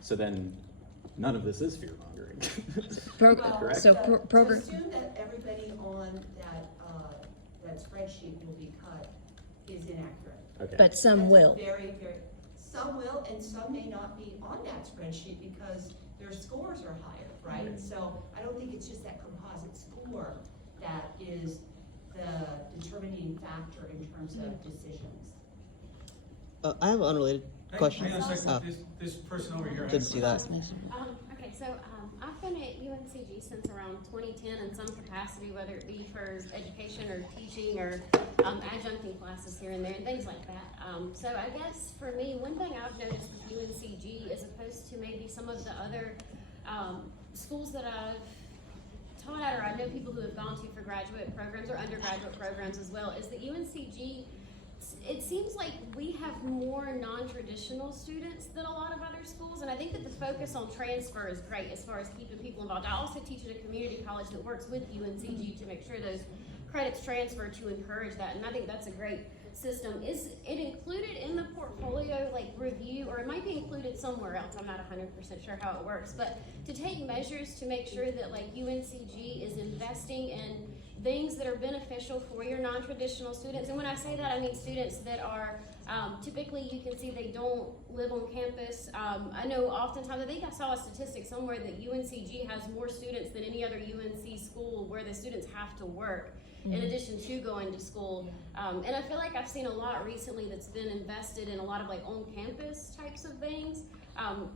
So then none of this is fear mongering. Correct? So program. Assume that everybody on that spreadsheet will be cut is inaccurate. Okay. But some will. Some will, and some may not be on that spreadsheet because their scores are higher, right? Right. So I don't think it's just that composite score that is the determining factor in terms of decisions. I have an unrelated question. Hang on a second, this person over here. Didn't see that. Okay, so I've been at UNCG since around 2010 in some capacity, whether it be for education or teaching or adjuncting classes here and there and things like that. So I guess for me, one thing I've noticed with UNCG as opposed to maybe some of the other schools that I've taught at, or I know people who have gone to for graduate programs or undergraduate programs as well, is that UNCG, it seems like we have more non-traditional students than a lot of other schools, and I think that the focus on transfer is great as far as keeping people involved. I also teach at a community college that works with UNCG to make sure those credits transfer to encourage that, and I think that's a great system. Is it included in the portfolio like review, or it might be included somewhere else? I'm not 100% sure how it works, but to take measures to make sure that like UNCG is investing in things that are beneficial for your non-traditional students. And when I say that, I mean students that are typically, you can see they don't live on campus. I know oftentimes, I think I saw a statistic somewhere that UNCG has more students than any other UNC school where the students have to work in addition to going to school. And I feel like I've seen a lot recently that's been invested in a lot of like on-campus types of things.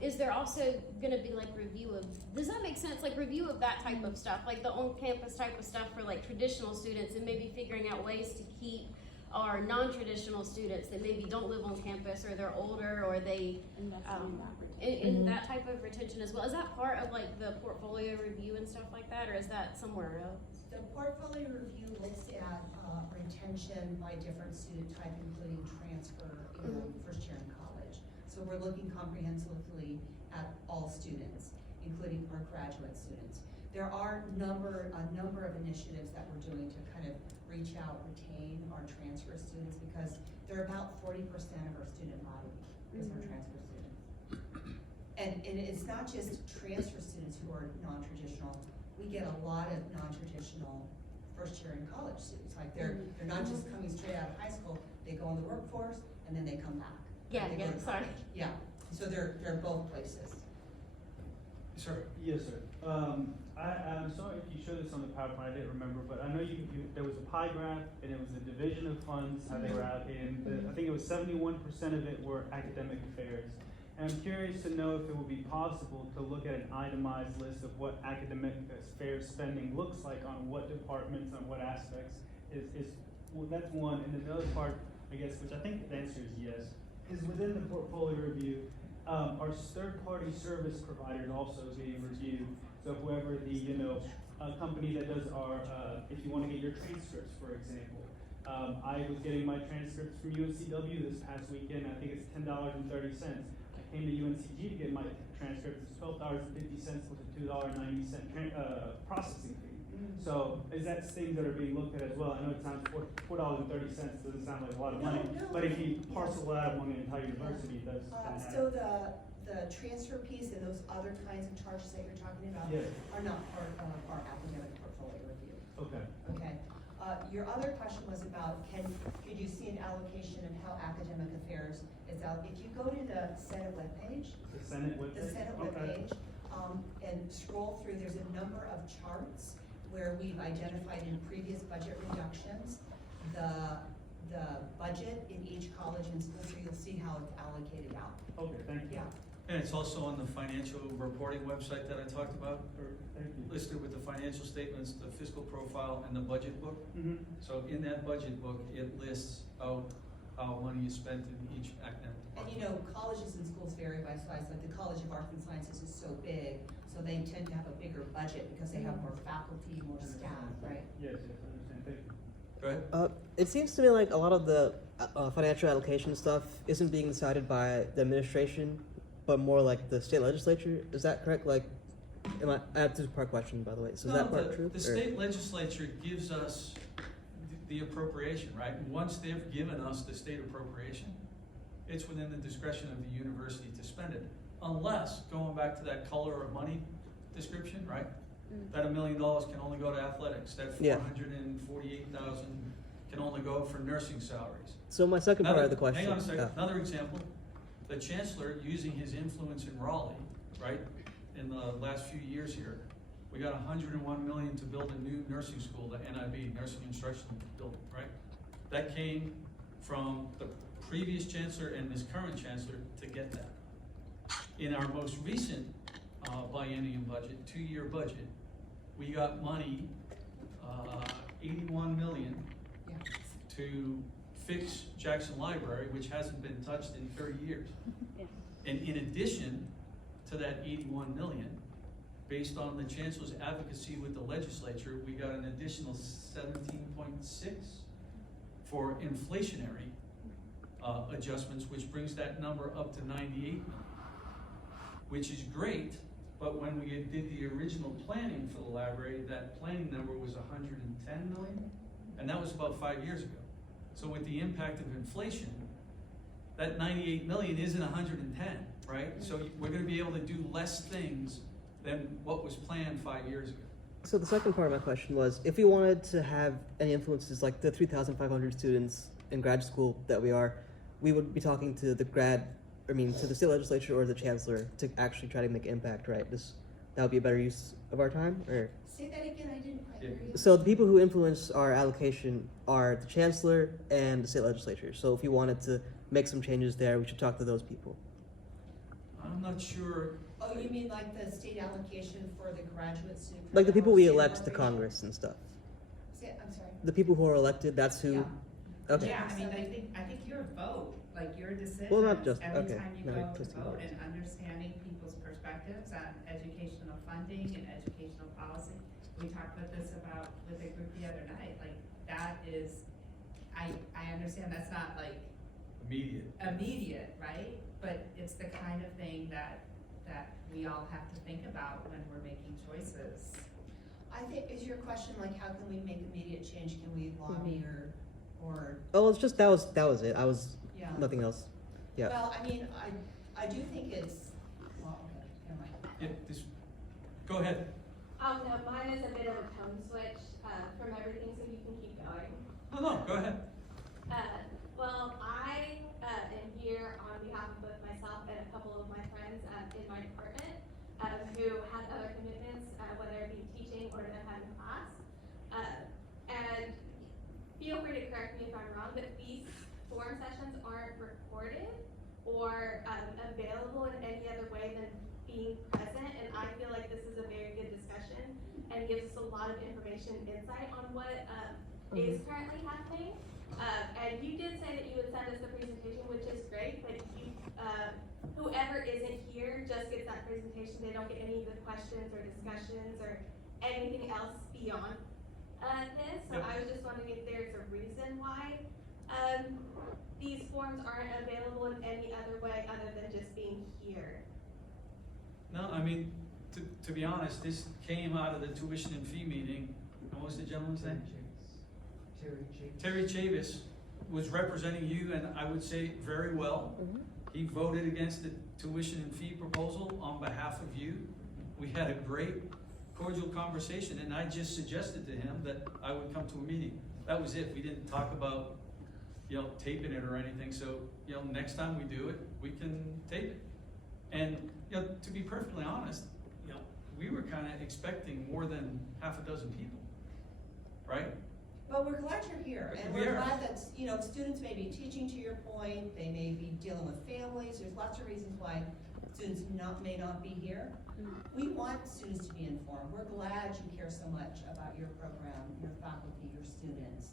Is there also gonna be like review of, does that make sense? Like review of that type of stuff, like the on-campus type of stuff for like traditional students, and maybe figuring out ways to keep our non-traditional students that maybe don't live on campus, or they're older, or they, in that type of retention as well. Is that part of like the portfolio review and stuff like that, or is that somewhere else? The portfolio review looks at retention by different student type, including transfer and first year in college. So we're looking comprehensively at all students, including our graduate students. There are a number of initiatives that we're doing to kind of reach out, retain our transfer students, because they're about 40% of our student body is our transfer students. And it's not just transfer students who are non-traditional. We get a lot of non-traditional first year in college students. Like they're not just coming straight out of high school, they go in the workforce and then they come back. Yeah, They go to sorry. college. Yeah, so they're both places. Sir. Yes, sir. I'm sorry if you showed this on the PowerPoint, I didn't remember, but I know there was a pie graph and it was a division of funds, how they were allocated. I think it was 71% of it were academic affairs. And I'm curious to know if it would be possible to look at an itemized list of what academic affairs spending looks like on what departments, on what aspects. Well, that's one. And then the other part, I guess, which I think the answer is yes, is within the portfolio review, are third-party service providers also being reviewed? So whoever the company that does our, if you want to get your transcripts, for example, I was getting my transcripts from UNCW this past weekend. I think it's $10.30. I came to UNCG to get my transcripts. It's $12.50 with a $2.90 processing fee. So is that things that are being looked at as well? I know it sounds $4.30 doesn't sound like a lot of money, but if you parcel that among an entire university, it does. So the transfer piece and those other kinds of charges that you're talking about are not part of our academic portfolio review. Okay. Okay. Your other question was about could you see an allocation of how academic affairs is out? If you go to the Senate webpage, The Senate webpage? And scroll through, there's a number of charts where we've identified in previous budget reductions the budget in each college and school, so you'll see how it's allocated out. Okay, thank you. Yeah. And it's also on the financial reporting website that I talked about, Thank you. listed with the financial statements, the fiscal profile, and the budget book. So in that budget book, it lists out how money is spent in each academic And department. colleges and schools vary by size, like the College of Arts and Sciences is so big, so they tend to have a bigger budget because they have more faculty, more staff, right? Yes, I understand, thank you. Go ahead. It seems to me like a lot of the financial allocation stuff isn't being decided by the administration, but more like the state legislature. Is that correct? Like, I have a two-part question, by the way. So is that part true? The state legislature gives us the appropriation, right? Once they've given us the state appropriation, it's within the discretion of the university to spend it. unless, going back to that color of money description, right? Mm. That $1 million can only go to athletics, that Yeah. 448,000 can only go for nursing salaries. So my second part of the question. Hang on a second, oh. another example, the chancellor using his influence in Raleigh, right, in the last few years here, we got $101 million to build a new nursing school, the NIB, Nursing Instruction Building, right? That came from the previous chancellor and this current chancellor to get that. In our most recent biennium budget, 2-year budget, we got money, 81 million Yeah. to fix Jackson Library, which hasn't been touched in 30 years. Yeah. And in addition to that 81 million, based on the chancellor's advocacy with the legislature, we got an additional 17.6 for inflationary adjustments, which brings that number up to 98 million, which is great. But when we did the original planning for the library, that planning number was 110 million, and that was about 5 years ago. So with the impact of inflation, that 98 million isn't 110, right? So we're gonna be able to do less things than what was planned 5 years ago. So the second part of my question was, if we wanted to have any influences like the 3,500 students in grad school that we are, we would be talking to the to the state legislature or the chancellor to actually try to make impact, right? That would be a better use of our time, or? Say that again, I didn't quite hear you. So the people who influence our allocation are the chancellor and the state legislature. So if we wanted to make some changes there, we should talk to those people. I'm not sure. Oh, you mean like the state allocation for the graduate student? Like the people we state elect to appropriation? Congress and stuff. I'm sorry. The people who are elected, that's who. Yeah. Okay. Yeah, I mean, I think your vote, like your decision, Well, not just- every okay, time you not go to just vote votes. and understanding people's perspectives on educational funding and educational policy. We talked about this with a group the other night, like that is, I understand that's not like immediate, right? But it's the kind of thing that we all have to think about when we're making choices. I think, is your question like, how can we make immediate change? Can we lobby or, Oh, it's just that was it. I was yeah? nothing else. Yeah. Well, I mean, I do think it's, well, okay, never mind. Yeah, go ahead. No, mine is a bit of a tone switch from everything, so you can keep going. No, go ahead. Well, I am here on behalf of both myself and a couple of my friends in my department who have other commitments, whether it be teaching or to attend class. And feel free to correct me if I'm wrong, but these forum sessions aren't recorded or available in any other way than being present, and I feel like this is a very good discussion and gives us a lot of information and insight on what is currently happening. And you did say that you would send us the presentation, which is great, but whoever isn't here just gets that presentation. They don't get any of the questions or discussions or anything else beyond this. So Yep. I was just wondering if there's a reason why these forms aren't available in any other way other than just being here. No, I mean, to be honest, this came out of the tuition and fee meeting. And what was the gentleman's name? Terry Chavis was representing you, and I would say very well. He voted against the tuition and fee proposal on behalf of you. We had a great cordial conversation, and I just suggested to him that I would come to a meeting. That was it. We didn't talk about, taping it or anything. So, next time we do it, we can tape it. And, to be perfectly honest, we were kind of expecting more than half a dozen people, right? But we're glad you're here, and We we're are. glad that, students may be teaching, to your point, they may be dealing with families, there's lots of reasons why students may not be here. We want students to be informed. We're glad you care so much about your program, your faculty, your students.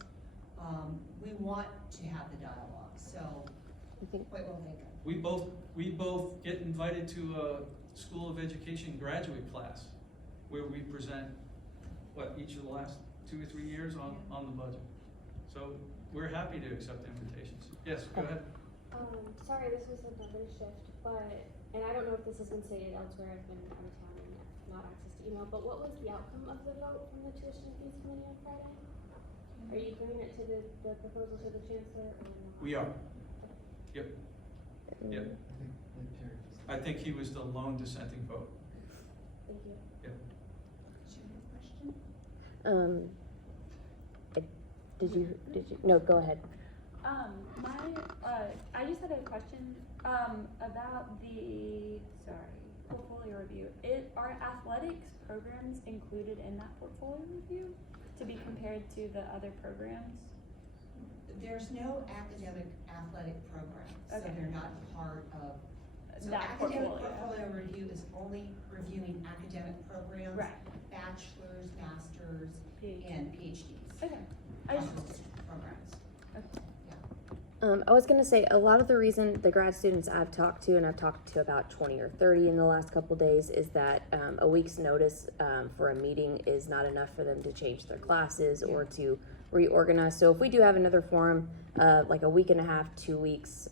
We want to have the dialogue, so, quite well taken. We both get invited to a School of Education graduate class where we present, each of the last 2 or 3 years on the budget. So we're happy to accept invitations. Yes, go ahead. Sorry, this was another shift, and I don't know if this has been stated elsewhere, I've been out of town and not access to email, but what was the outcome of the vote from the tuition and fees committee on Friday? Are you bringing it to the proposal to the chancellor or not? We are. Yep. Yep. I think he was the lone dissenting vote. Thank you. Do you have a question? Did you, no, go ahead. I just had a question, about the, portfolio review. Are athletics programs included in that portfolio review to be compared to the other programs? There's no academic athletic programs, so Okay. they're not part of. So That academic portfolio. portfolio review is only reviewing academic programs. Right. Bachelor's, masters, PhD. and PhDs. Okay. I just, Programs. I was gonna say, a lot of the reason the grad students I've talked to, and I've talked to about 20 or 30 in the last couple days, is that a week's notice for a meeting is not enough for them to change their classes or to reorganize. So if we do have another forum, like a week and a half, 2 weeks,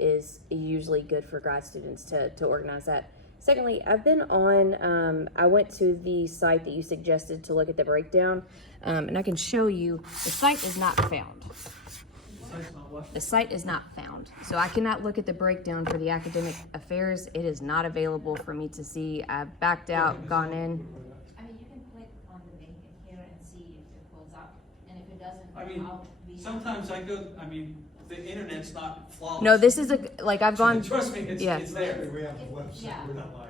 is usually good for grad students to organize that. Secondly, I've been on, I went to the site that you suggested to look at the breakdown, and I can show you, the site is not found. The site is not found. So I cannot look at the breakdown for the academic affairs. It is not available for me to see. I've backed out, gone in. I mean, you can click on the link in here and see if it pulls up, and if it doesn't, I mean, sometimes the internet's not flawless. No, this is like I've gone. Trust me, it's yeah. there. We have the website, we're not lying.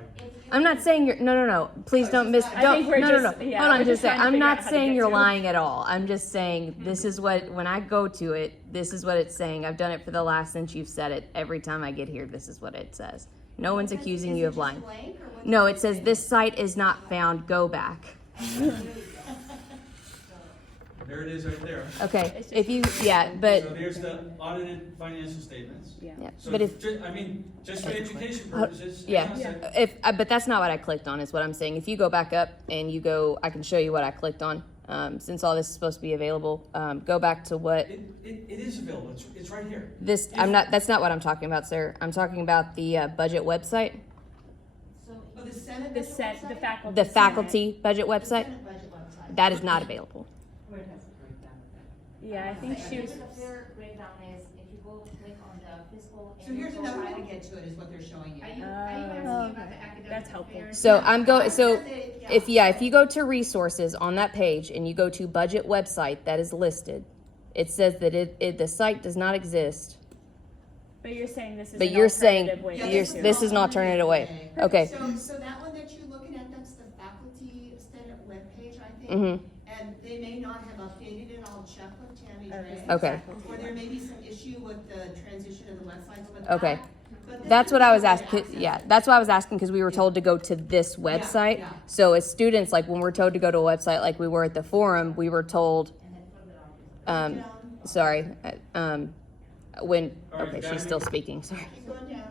I'm not saying you're, no. Please don't miss, I don't, think we're no. just- yeah, Hold on, we're just just say, trying to I'm figure out not how to saying get you're to it. lying at all. I'm just saying, this is what, when I go to it, this is what it's saying. I've done it for the last, since you've said it. Every time I get here, this is what it says. No one's accusing you of lying. No, it says this site is not found, go back. There it is right there. Okay, if you, yeah, but, So there's the audited financial statements. yeah. yeah, So but if, just for education purposes. yeah, hang on a sec. but that's not what I clicked on, is what I'm saying. If you go back up and you go, I can show you what I clicked on. Since all this is supposed to be available, go back to what It is available, it's right here. this, that's not what I'm talking about, sir. I'm talking about the budget website, Oh, the Senate The budget set, the website? faculty. the faculty budget The website. Senate budget website. That is not available. Where it has a breakdown of that. Yeah, I think she was. The fair breakdown is, if you go click on the fiscal. So here's annual another way to profile. get to it, is what they're showing you. Are you asking about the academic That's helpful. affairs? So I'm going, so Yeah. if you go to resources on that page and you go to budget website that is listed, it says that the site does not exist. But you're saying this is But an you're saying, alternative way to you're, do it. this is an alternative way. Okay. So that one that you're looking at, that's the faculty Senate webpage, I think. Mhm. And they may not have updated it, I'll check with Tammy. Dre. Okay. Or there may be some issue with the transition of the websites with Okay. that. But this That's is what I was the way to asking. access Yeah, it. that's what I was asking because we were told to go to this website. yeah. So as students, like when we're told to go to a website, like we were at the forum, we were told. And then further on is Sorry. When All right, okay, got she's me. still speaking. Sorry. Keep going down.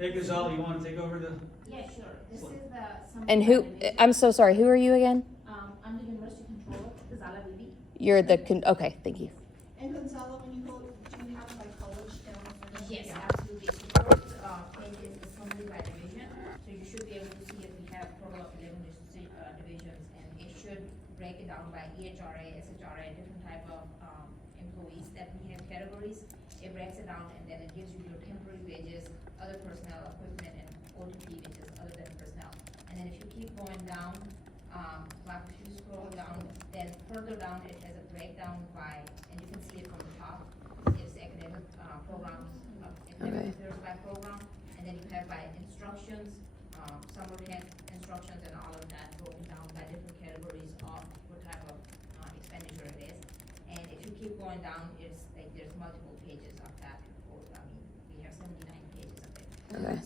Hey Gonzalo, you wanna take over the? yeah, sure, this is the. And who? I'm so sorry. Who are you again? I'm the university controller, Zala Bibi. You're the. Okay, thank you. And Gonzalo, when you go, do you have like college down? Yes, Yeah. absolutely. So the first page is the summary by division. So you should be able to see if we have total of 11 divisions, and it should break it down by EHRA, SHRA, different type of employees that we have categories. It breaks it down, and then it gives you your temporary wages, other personnel, equipment, and OTP, which is other than personnel. And then if you keep going down, like if you scroll down, then further down it has a breakdown by, and you can see it from the top. It's academic programs, academic affairs by program, and then you have by instructions, summer camp instructions, and all of that broken down by different categories of what type of expenditure it is. And if you keep going down, it's like there's multiple pages of that report. I mean, we have 79 pages of it. Okay.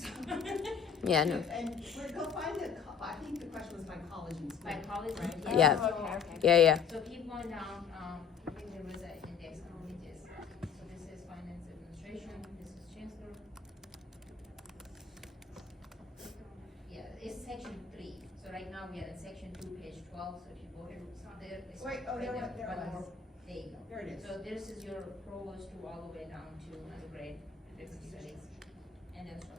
Yeah. No. And go find I think the question was by college and school. By college, right? Yeah. So- Yeah. So keep going down, I think there was an index on pages. So this is finance administration, this is chancellor. Yeah, it's section 3. So right now we are in section 2, page 12. So if you go to there, it's Wait, oh, right there it one was. more. There you go. There it is. So this is your provost to all the way down to undergrad business studies and instructions.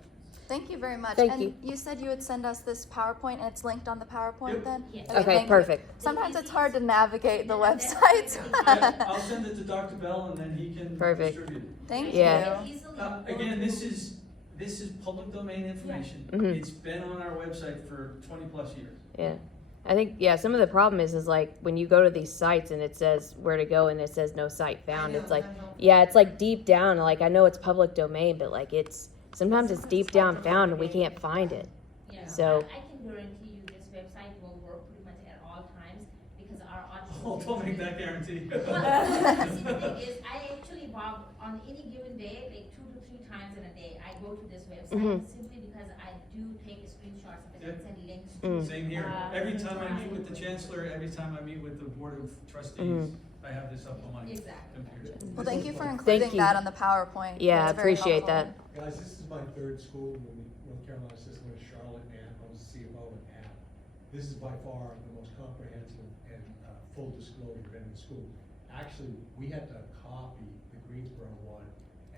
Thank you very much. Thank and you. said you would send us this PowerPoint and it's linked on the PowerPoint Yep. then? Yes. Okay. thank you. Perfect. Sometimes it's hard to navigate the That's websites. Yeah, I'll send it to Dr. Bell and then he can Perfect. distribute it. Thank Yeah. you. Easily Again, this is This is public domain information. Mhm. It's been on our website for 20+ years. Yeah. I think, yeah, some of the problem is like when you go to these sites and it says where to go and it says no site found, it's like, yeah, it's like deep down, like I know it's public domain, but like sometimes it's deep down found and we can't find it. Yeah. So- I can guarantee you this website will work pretty much at all times because our audience. Oh, don't make that guarantee. Well, see, the thing is, I actually log on any given day, like 2 to 3 times in a day, I go to this website Mhm. simply because I do take screenshots of it and Yeah. send links Mm. to. Same here. Ah, Every time I that's meet with the right. chancellor, every time I meet with the board of trustees, Mhm. I have this up on my Exactly. computer. Well, thank you for Thank including you. that on the PowerPoint. Yeah, I That's very appreciate helpful. that. Guys, this is my third school in the North Carolina system in Charlotte, and I was CFO and app. This is by far the most comprehensive and full disclosure of any school. Actually, we had to copy the Greensboro one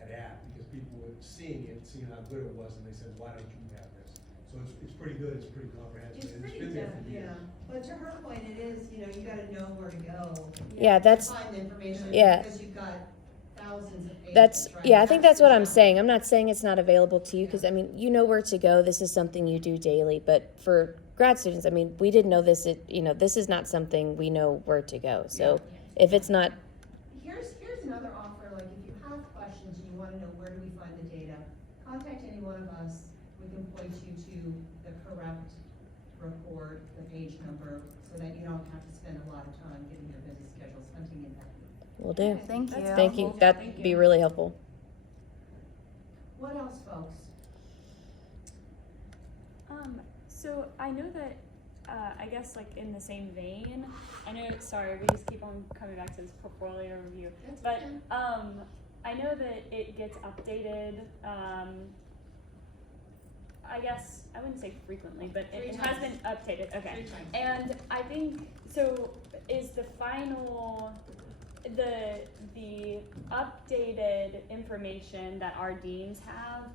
at app because people were seeing it, seeing how good it was, and they said, why don't you have this? So it's pretty good, it's pretty comprehensive. It's and pretty been there for depth, years. yeah. But to her point, it is, you gotta know where to go. Yeah, that's, To find the information. yeah. Because you've got thousands of pages. that's, right? yeah, I think that's what I'm saying. I'm not saying it's not available to you because, I mean, you know where to go. This is something you do daily. But for grad students, I mean, we didn't know this, this is not something we know where to go. So if it's not, Here's another offer, like if you have questions and you wanna know where do we find the data, contact any one of us. We can point you to the correct report, the page number, so that you don't have to spend a lot of time getting your busy schedules hunting it down. we'll do. Thank you. Thank you. That'd be really helpful. What else, folks? So I know that, I guess like in the same vein, I know, sorry, we just keep on coming back to this portfolio review. That's But, okay. I know that it gets updated, I guess, I wouldn't say frequently, but it has been updated, okay. 3 times. And I think, so is the final, the updated information that our deans have,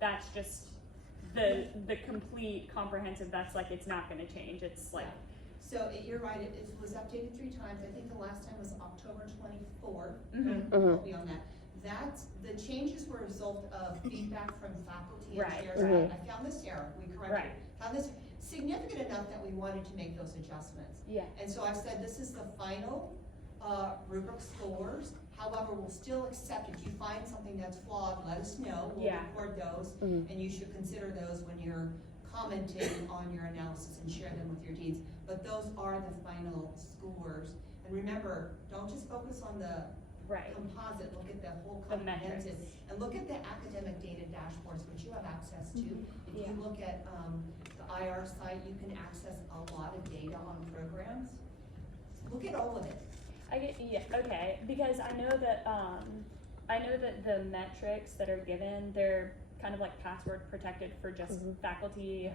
that's just the complete comprehensive, that's like, it's not gonna change, it's like, So you're right, it was updated 3 times. I think the last time was October 24th. Mhm. Quote me on that. The changes were a result of feedback from faculty and Right. chairs. Mhm. I found this error, we corrected Right. it. Found this significant enough that we wanted to make those adjustments. yeah. And so I've said this is the final rubric scores. However, we'll still accept if you find something that's flawed, let us know. We'll Yeah. record those, Mhm. and you should consider those when you're commenting on your analysis and share them with your deans. But those are the final scores. And remember, don't just focus on the Right. composite, look at the whole The comprehensive. metrics. And look at the academic data dashboards, which you have access to. If Yeah. you look at the IR site, you can access a lot of data on programs. Look at all of it. Yeah, okay, because I know that the metrics that are given, they're kind of like password protected for just Mhm. faculty,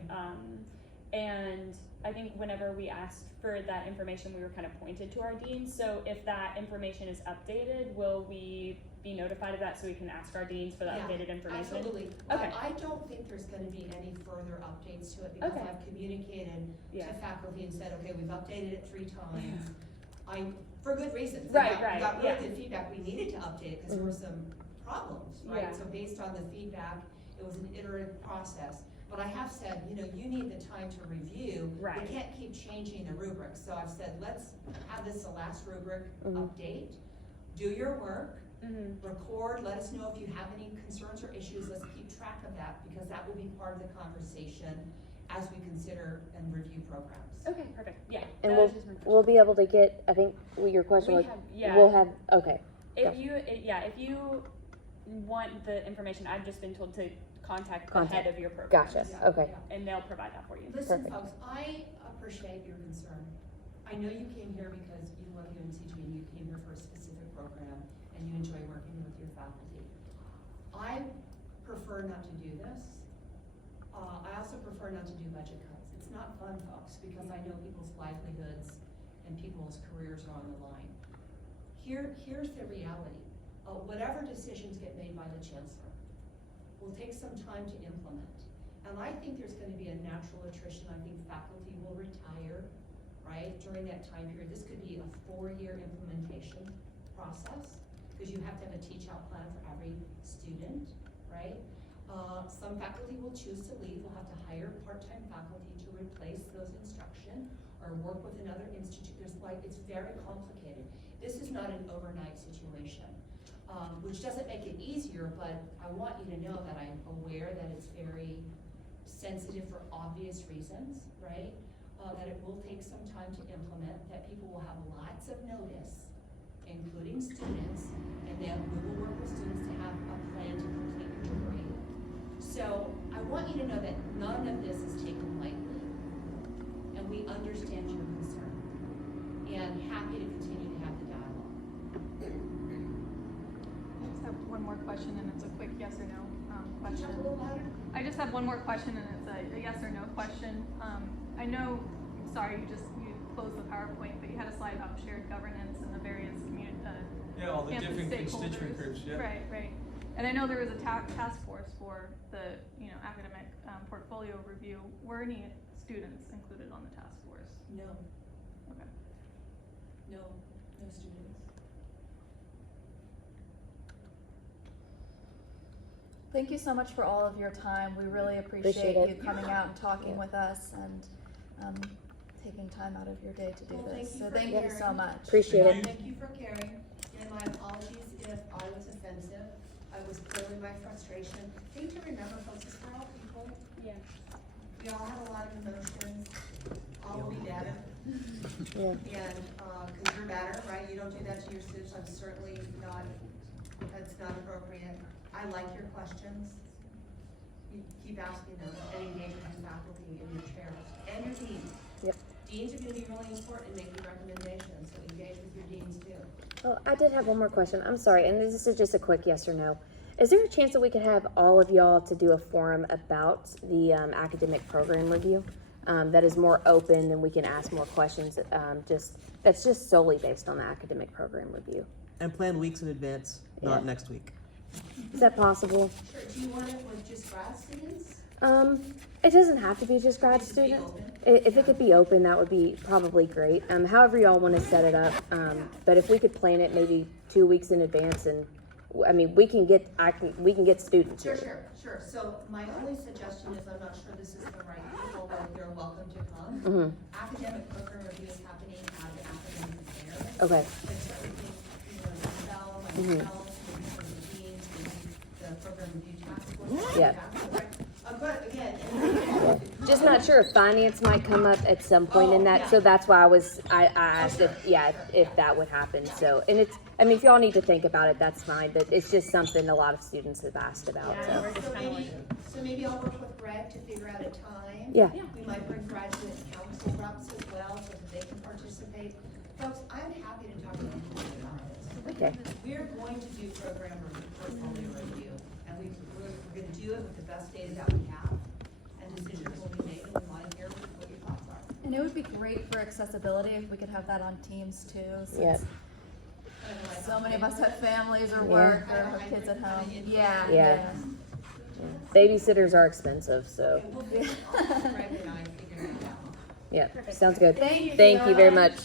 and I think whenever we asked for that information, we were kind of pointed to our deans, so if that information is updated, will we be notified of that so we can ask our deans for the Yeah, updated information? Absolutely. Okay. I don't think there's gonna be any further updates to it because Okay. I've communicated Yeah. to faculty and said, okay, we've updated it 3 times. For good reasons. We Right, got- right, We got yeah. really good feedback. We needed to update it because there were some problems, right? Yeah. So based on the feedback, it was an iterative process. But I have said, you need the time to review. Right. We can't keep changing the rubrics. So I've said, let's have this the last rubric Mhm. update. Do your work. Mm-hmm. Record, let us know if you have any concerns or issues, let's keep track of that, because that will be part of the conversation as we consider and review programs. Okay, perfect, yeah. And that we'll, was just my question. we'll be able to get, I think your question We was, have- yeah. we'll have, okay. If you want the information, I've just been told to contact the Contact. head of your program. Gotcha, Yeah, okay. yeah. And they'll provide that for you. Listen, Perfect. folks, I appreciate your concern. I know you came here because you love UNCG and you came here for a specific program and you enjoy working with your faculty. I prefer not to do this. I also prefer not to do budget cuts. It's not fun, folks, because I know people's livelihoods and people's careers are on the line. Here's the reality. Whatever decisions get made by the chancellor will take some time to implement. And I think there's gonna be a natural attrition. I think faculty will retire, right, during that time period. This could be a 4-year implementation process, because you have to have a teach-out plan for every student, right? Some faculty will choose to leave, we'll have to hire part-time faculty to replace those instruction or work with another institute. It's very complicated. This is not an overnight situation, which doesn't make it easier, but I want you to know that I'm aware that it's very sensitive for obvious reasons, right? That it will take some time to implement, that people will have lots of notice, including students, and then we will work with students to have a plan to complete your degree. So I want you to know that none of this is taken lightly, and we understand your concern, and happy to continue to have the dialogue. I just have one more question, and it's a quick yes or no question. Talk a little louder. I just have one more question, and it's a yes or no question. I know, sorry, you closed the PowerPoint, but you had a slide about shared governance and the various Yeah, all the campus different constituent stakeholders. groups, yeah. Right. And I know there was a task force for the, academic portfolio review. Were any students included on the task force? No, Okay. no students. Thank you so much for all of your time. We really appreciate Appreciate you it. coming out and talking Yeah. with us and taking time out of your day to do Well, this. thank you So for thank you caring. so much. Appreciate it. Thank you for caring, and my apologies if I was offensive. I was clearly my frustration. Thing to remember, folks, is we're all people. Yeah. We all have a lot of emotions. All will be better. Yeah. And, cause you're better, right? You don't do that to your students. I'm certainly not, that's not appropriate. I like your questions. You keep asking them and engage with your faculty and your chairs and your deans. Yep. Deans are gonna be really important in making recommendations, so engage with your deans too. Oh, I did have one more question. I'm sorry, and this is just a quick yes or no. Is there a chance that we could have all of y'all to do a forum about the academic program review that is more open and we can ask more questions? That's just solely based on the academic program review. And plan weeks in advance, not Yeah. next week. Is that possible? Sure, do you want it with just grad students? It doesn't have to be just grad It could be students. open. If it could be open, that would be probably great. However y'all want to set it up. But if we could plan it maybe 2 weeks in advance, and we can get students Sure, here. sure. So my only suggestion is, I'm not sure this is the right people, but you're welcome to come. Mhm. Academic program review is happening at the academic fair. Okay. It's everything, myself, Mhm. maybe some of the deans, maybe the program review task force. Yeah. But again, Just not sure if finance might come up at some point in that, so that's why I asked if that would happen. So, and if y'all need to think about it, that's fine. But it's just something a lot of students have asked about. So. So maybe I'll work with Greg to figure out a time. Yeah. We might bring graduate council reps as well so that they can participate. Folks, I'm happy to talk to you about this. Okay. We're going to do program portfolio review, and we're gonna do it with the best data that we have, and decisions will be made, and we wanna hear what your thoughts are. And it would be great for accessibility if we could have that on Teams too, Yeah. since so many of us have families or Yeah. work or have kids at home. Yeah. Yeah. Babysitters are expensive, so Okay, we'll figure it out. Greg and I figuring it out. yeah, sounds good. Thank you Thank so you very much. much.